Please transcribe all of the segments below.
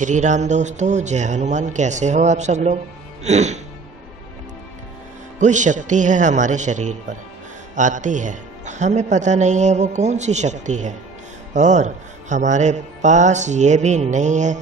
श्री राम दोस्तों, जय हनुमान। कैसे हो आप सब लोग। कोई शक्ति है हमारे शरीर पर आती है, हमें पता नहीं है वो कौन सी शक्ति है, और हमारे पास ये भी नहीं है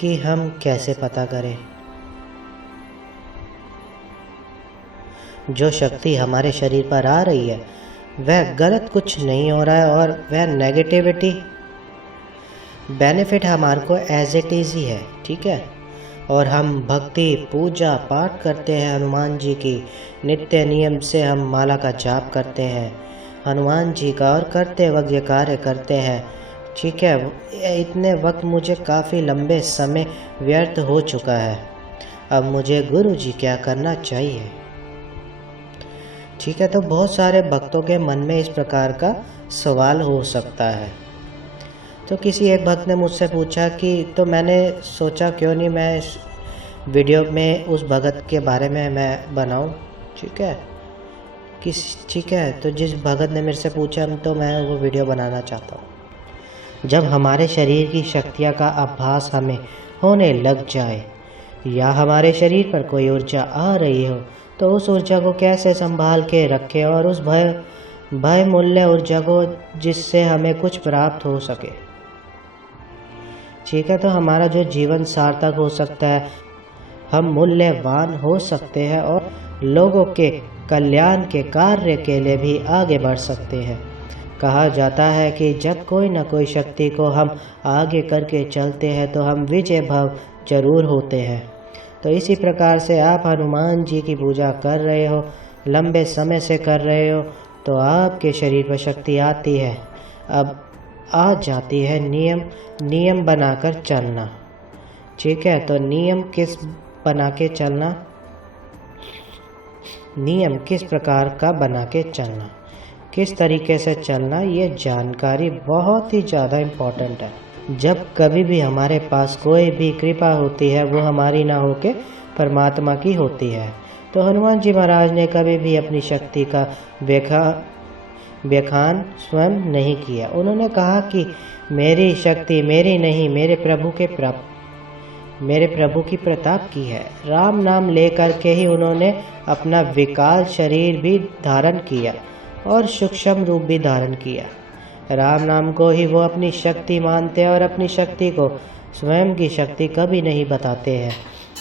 कि हम कैसे पता करें। जो शक्ति हमारे शरीर पर आ रही है वह गलत कुछ नहीं हो रहा है, और वह नेगेटिविटी बेनिफिट हमारे को एज इट इज़ ही है, ठीक है। और हम भक्ति पूजा पाठ करते हैं हनुमान जी की, नित्य नियम से हम माला का जाप करते हैं हनुमान जी का, और करते वक्त ये कार्य करते हैं, ठीक है। इतने वक्त मुझे काफ़ी लंबे समय व्यर्थ हो चुका है, अब मुझे गुरु जी क्या करना चाहिए, ठीक है। तो बहुत सारे भक्तों के मन में इस प्रकार का सवाल हो सकता है। तो किसी एक भक्त ने मुझसे पूछा कि तो मैंने सोचा क्यों नहीं मैं इस वीडियो में उस भगत के बारे में मैं बनाऊं, ठीक है। ठीक है, तो जिस भगत ने मेरे से पूछा तो मैं वो वीडियो बनाना चाहता हूं। जब हमारे शरीर की शक्तियां का आभास हमें होने लग जाए, या हमारे शरीर पर कोई ऊर्जा आ रही हो, तो उस ऊर्जा को कैसे संभाल के रखें, और उस भय मूल्य ऊर्जा को जिससे हमें कुछ प्राप्त हो सके, ठीक है। तो हमारा जो जीवन सार्थक हो सकता है, हम मूल्यवान हो सकते हैं, और लोगों के कल्याण के कार्य के लिए भी आगे बढ़ सकते हैं। कहा जाता है कि जब कोई न कोई शक्ति को हम आगे करके चलते हैं तो हम विजय भाव जरूर होते हैं। तो इसी प्रकार से आप हनुमान जी की पूजा कर रहे हो, लंबे समय से कर रहे हो, तो आपके शरीर पर शक्ति आती है। अब आ जाती है नियम बनाकर चलना, ठीक है। तो नियम किस बना के चलना, नियम किस प्रकार का बना के चलना, किस तरीके से चलना, ये जानकारी बहुत ही ज़्यादा इम्पोर्टेंट है। जब कभी भी हमारे पास कोई भी कृपा होती है वो हमारी ना होके परमात्मा की होती है। तो हनुमान जी महाराज ने कभी भी अपनी शक्ति का व्याख्यान स्वयं नहीं किया। उन्होंने कहा कि मेरी शक्ति मेरी नहीं, मेरे प्रभु की प्रताप की है। राम नाम लेकर के ही उन्होंने अपना विकाल शरीर भी धारण किया और सूक्ष्म रूप भी धारण किया। राम नाम को ही वो अपनी शक्ति मानते हैं, और अपनी शक्ति को स्वयं की शक्ति कभी नहीं बताते हैं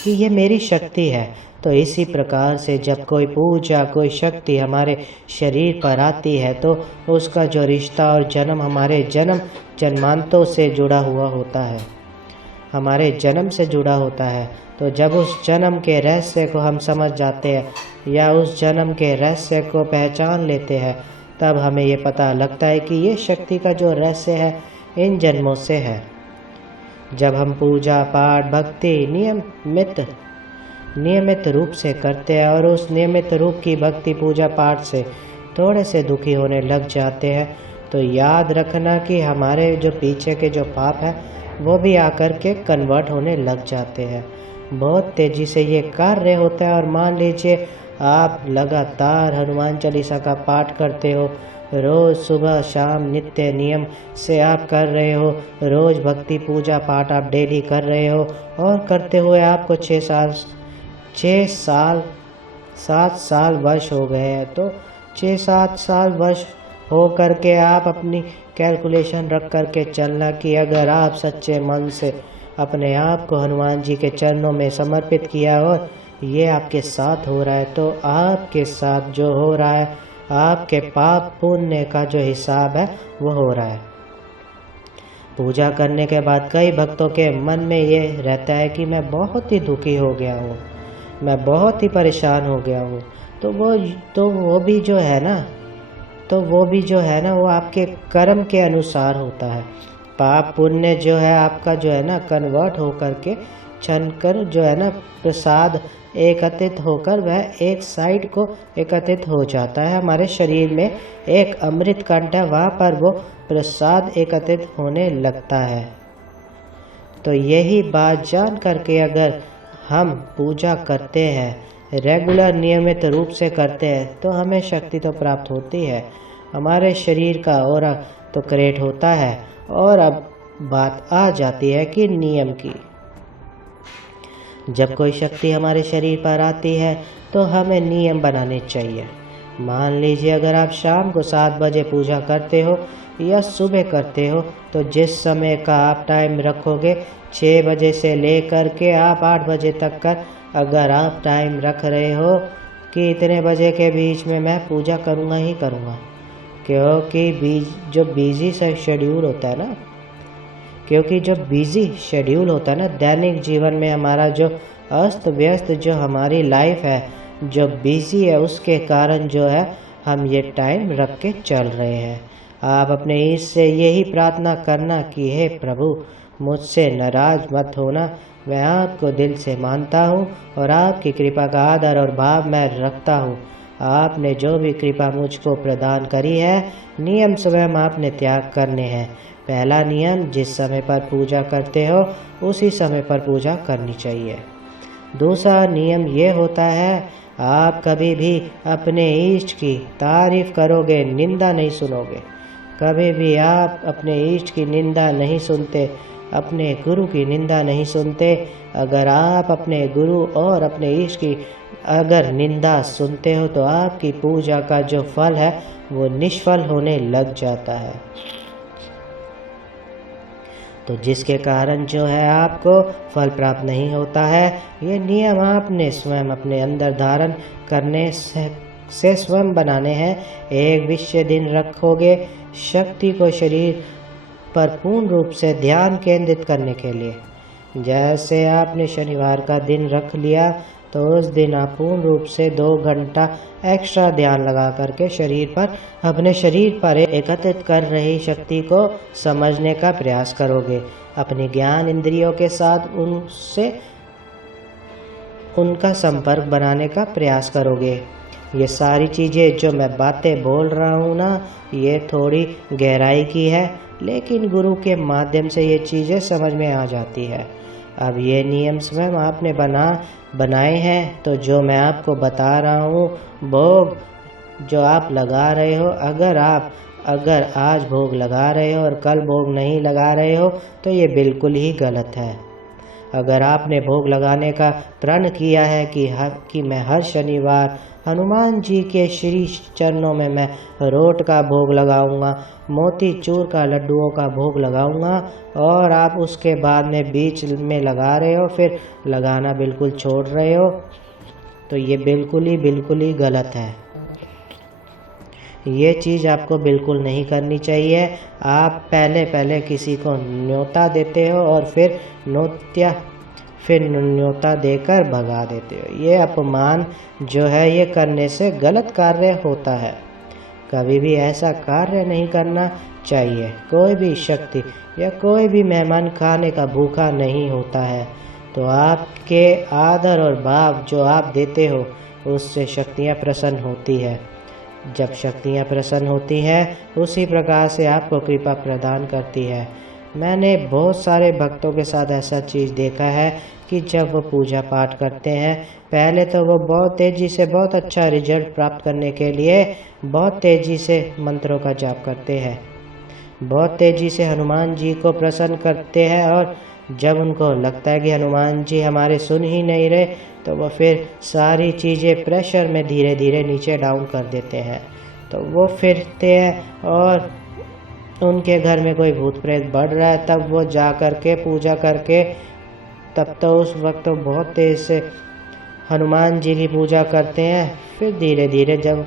कि ये मेरी शक्ति है। तो इसी प्रकार से जब कोई पूजा कोई शक्ति हमारे शरीर पर आती है, तो उसका जो रिश्ता और जन्म हमारे जन्मांतों से जुड़ा हुआ होता है, हमारे जन्म से जुड़ा होता है। तो जब उस जन्म के रहस्य को हम समझ जाते हैं, या उस जन्म के रहस्य को पहचान लेते हैं, तब हमें ये पता लगता है कि ये शक्ति का जो रहस्य है इन जन्मों से है। जब हम पूजा पाठ भक्ति नियमित रूप से करते हैं, और उस नियमित रूप की भक्ति पूजा पाठ से थोड़े से दुखी होने लग जाते हैं, तो याद रखना कि हमारे जो पीछे के जो पाप है वो भी आकर के कन्वर्ट होने लग जाते हैं। बहुत तेज़ी से ये कार्य होता है। और मान लीजिए आप लगातार हनुमान चालीसा का पाठ करते हो, रोज़ सुबह शाम नित्य नियम से आप कर रहे हो, रोज़ भक्ति पूजा पाठ आप डेली कर रहे हो, और करते हुए आपको 7 साल वर्ष हो गए हैं। तो 6-7 साल वर्ष हो करके आप अपनी कैलकुलेशन रख करके चलना कि अगर आप सच्चे मन से अपने आप को हनुमान जी के चरणों में समर्पित किया और ये आपके साथ हो रहा है, तो आपके साथ जो हो रहा है, आपके पाप पुण्य का जो हिसाब है वो हो रहा है। पूजा करने के बाद कई भक्तों के मन में ये रहता है कि मैं बहुत ही दुखी हो गया हूँ, मैं बहुत ही परेशान हो गया हूँ। तो वो भी जो है ना वो आपके कर्म के अनुसार होता है। पाप पुण्य जो है आपका जो है ना कन्वर्ट होकर के छनकर जो है ना प्रसाद एकत्रित होकर वह एक साइड को एकत्रित हो जाता है। हमारे शरीर में एक अमृत कंठ है, वहाँ पर वो प्रसाद एकत्रित होने लगता है। तो यही बात जान करके अगर हम पूजा करते हैं, रेगुलर नियमित रूप से करते हैं, तो हमें शक्ति तो प्राप्त होती है, हमारे शरीर का ऑरा तो क्रिएट होता है। और अब बात आ जाती है कि नियम की। जब कोई शक्ति हमारे शरीर पर आती है तो हमें नियम बनाने चाहिए। मान लीजिए अगर आप शाम को 7 बजे पूजा करते हो या सुबह करते हो, तो जिस समय का आप टाइम रखोगे 6 बजे से लेकर के आप 8 बजे तक का अगर आप टाइम रख रहे हो कि इतने बजे के बीच में मैं पूजा करूँगा ही करूँगा, क्योंकि जो बिजी शेड्यूल होता है ना, दैनिक जीवन में हमारा जो अस्त व्यस्त जो हमारी लाइफ है, जो बिजी है, उसके कारण जो है हम ये टाइम रख के चल रहे हैं। आप अपने ईश से यही प्रार्थना करना कि हे प्रभु, मुझसे नाराज मत होना, मैं आपको दिल से मानता हूँ और आपकी कृपा का आदर और भाव मैं रखता हूँ। आपने जो भी कृपा मुझको प्रदान करी है, नियम स्वयं आपने त्याग करने हैं। पहला नियम, जिस समय पर पूजा करते हो उसी समय पर पूजा करनी चाहिए। दूसरा नियम ये होता है, आप कभी भी अपने इष्ट की तारीफ करोगे, निंदा नहीं सुनोगे। कभी भी आप अपने इष्ट की निंदा नहीं सुनते, अपने गुरु की निंदा नहीं सुनते। अगर आप अपने गुरु और अपने इष्ट की अगर निंदा सुनते हो तो आपकी पूजा का जो फल है वो निष्फल होने लग जाता है, तो जिसके कारण जो है आपको फल प्राप्त नहीं होता है। ये नियम आपने स्वयं अपने अंदर धारण करने से स्वयं बनाने हैं। एक विशेष दिन रखोगे शक्ति को शरीर पर पूर्ण रूप से ध्यान केंद्रित करने के लिए। जैसे आपने शनिवार का दिन रख लिया तो उस दिन आप पूर्ण रूप से 2 घंटा एक्स्ट्रा ध्यान लगा करके अपने शरीर पर एकत्रित कर रही शक्ति को समझने का प्रयास करोगे। अपने ज्ञान इंद्रियों के साथ उनका संपर्क बनाने का प्रयास करोगे। ये सारी चीज़ें जो मैं बातें बोल रहा हूँ ना, ये थोड़ी गहराई की है, लेकिन गुरु के माध्यम से ये चीज़ें समझ में आ जाती है। अब ये नियम स्वयं आपने बनाए हैं, तो जो मैं आपको बता रहा हूँ, भोग जो आप लगा रहे हो, अगर आज भोग लगा रहे हो और कल भोग नहीं लगा रहे हो तो ये बिल्कुल ही गलत है। अगर आपने भोग लगाने का प्रण किया है कि मैं हर शनिवार हनुमान जी के श्री चरणों में मैं रोट का भोग लगाऊंगा, मोती चूर का लड्डुओं का भोग लगाऊंगा, और आप उसके बाद में बीच में लगा रहे हो, फिर लगाना बिल्कुल छोड़ रहे हो, तो ये बिल्कुल ही गलत है। ये चीज़ आपको बिल्कुल नहीं करनी चाहिए। आप पहले किसी को न्योता देते हो और फिर न्योता देकर भगा देते हो। ये अपमान जो है ये करने से गलत कार्य होता है। कभी भी ऐसा कार्य नहीं करना चाहिए। कोई भी शक्ति या कोई भी मेहमान खाने का भूखा नहीं होता है, तो आपके आदर और भाव जो आप देते हो उससे शक्तियाँ प्रसन्न होती है। जब शक्तियाँ प्रसन्न होती हैं उसी प्रकार से आपको कृपा प्रदान करती है। मैंने बहुत सारे भक्तों के साथ ऐसा चीज़ देखा है कि जब वो पूजा पाठ करते हैं, पहले तो वो बहुत तेज़ी से बहुत अच्छा रिजल्ट प्राप्त करने के लिए बहुत तेज़ी से मंत्रों का जाप करते हैं, बहुत तेज़ी से हनुमान जी को प्रसन्न करते हैं, और जब उनको लगता है कि हनुमान जी हमारे सुन ही नहीं रहे तो वो फिर सारी चीज़ें प्रेशर में धीरे धीरे नीचे डाउन कर देते हैं। तो वो फिरते हैं और उनके घर में कोई भूत प्रेत बढ़ रहा है, तब वो जा कर के पूजा करके, तब तो उस वक्त तो बहुत तेज़ से हनुमान जी की पूजा करते हैं। फिर धीरे धीरे जब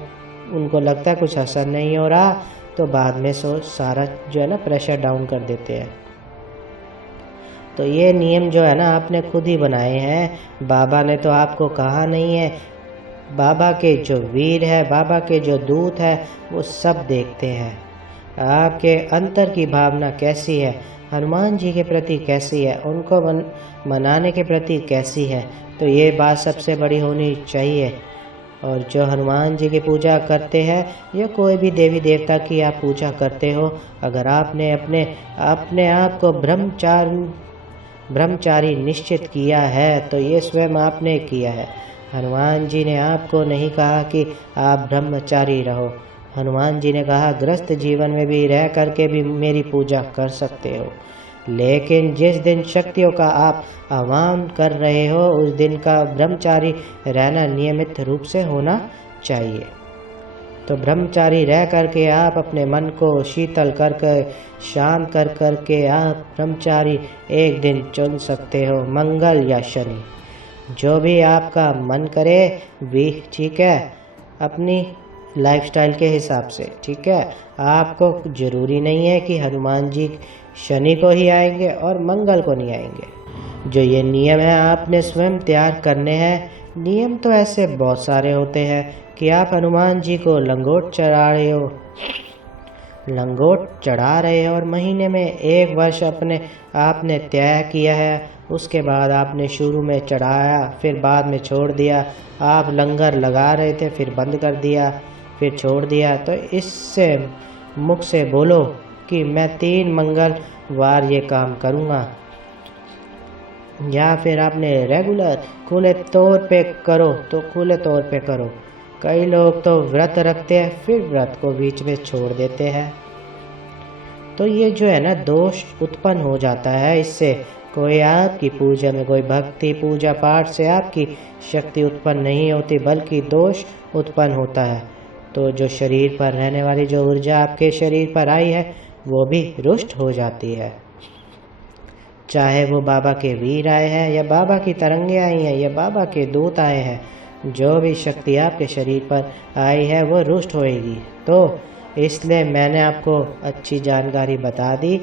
उनको लगता है कुछ असर नहीं हो रहा, तो बाद में सारा जो है ना प्रेशर डाउन कर देते हैं। तो ये नियम जो है ना आपने खुद ही बनाए हैं। बाबा ने तो आपको कहा नहीं है। बाबा के जो वीर है, बाबा के जो दूत है, वो सब देखते हैं आपके अंतर की भावना कैसी है, हनुमान जी के प्रति कैसी है, उनको मनाने के प्रति कैसी है। तो ये बात सबसे बड़ी होनी चाहिए। और जो हनुमान जी की पूजा करते हैं या कोई भी देवी देवता की आप पूजा करते हो, अगर आपने अपने आप को ब्रह्मचारी निश्चित किया है तो ये स्वयं आपने किया है। हनुमान जी ने आपको नहीं कहा कि आप ब्रह्मचारी रहो। हनुमान जी ने कहा ग्रस्त जीवन में भी रह करके भी मेरी पूजा कर सकते हो। लेकिन जिस दिन शक्तियों का आप आह्वान कर रहे हो उस दिन का ब्रह्मचारी रहना नियमित रूप से होना चाहिए। तो ब्रह्मचारी रह करके आप अपने मन को शीतल करके शांत कर करके आप ब्रह्मचारी एक दिन चुन सकते हो, मंगल या शनि, जो भी आपका मन करे भी, ठीक है, अपनी लाइफस्टाइल के हिसाब से, ठीक है। आपको ज़रूरी नहीं है कि हनुमान जी शनि को ही आएंगे और मंगल को नहीं आएंगे। जो ये नियम है आपने स्वयं तैयार करने हैं। नियम तो ऐसे बहुत सारे होते हैं कि आप हनुमान जी को लंगोट चढ़ा रहे हो और महीने में 1 वर्ष अपने आपने तय किया है। उसके बाद आपने शुरू में चढ़ाया, फिर बाद में छोड़ दिया। आप लंगर लगा रहे थे, फिर बंद कर दिया, फिर छोड़ दिया। तो इससे मुख से बोलो कि मैं 3 मंगलवार ये काम करूँगा, या फिर आपने रेगुलर खुले तौर पे करो तो खुले तौर पे करो। कई लोग तो व्रत रखते हैं फिर व्रत को बीच में छोड़ देते हैं, तो ये जो है ना दोष उत्पन्न हो जाता है। इससे कोई आपकी पूजा में, कोई भक्ति पूजा पाठ से आपकी शक्ति उत्पन्न नहीं होती, बल्कि दोष उत्पन्न होता है। तो जो शरीर पर रहने वाली जो ऊर्जा आपके शरीर पर आई है वो भी रुष्ट हो जाती है। चाहे वो बाबा के वीर आए हैं या बाबा की तरंगे आई हैं या बाबा के दूत आए हैं, जो भी शक्ति आपके शरीर पर आई है वो रुष्ट होएगी। तो इसलिए मैंने आपको अच्छी जानकारी बता दी।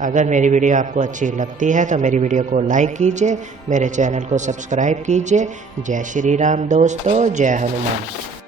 अगर मेरी वीडियो आपको अच्छी लगती है तो मेरी वीडियो को लाइक कीजिए, मेरे चैनल को सब्सक्राइब कीजिए। जय श्री राम दोस्तों, जय हनुमान।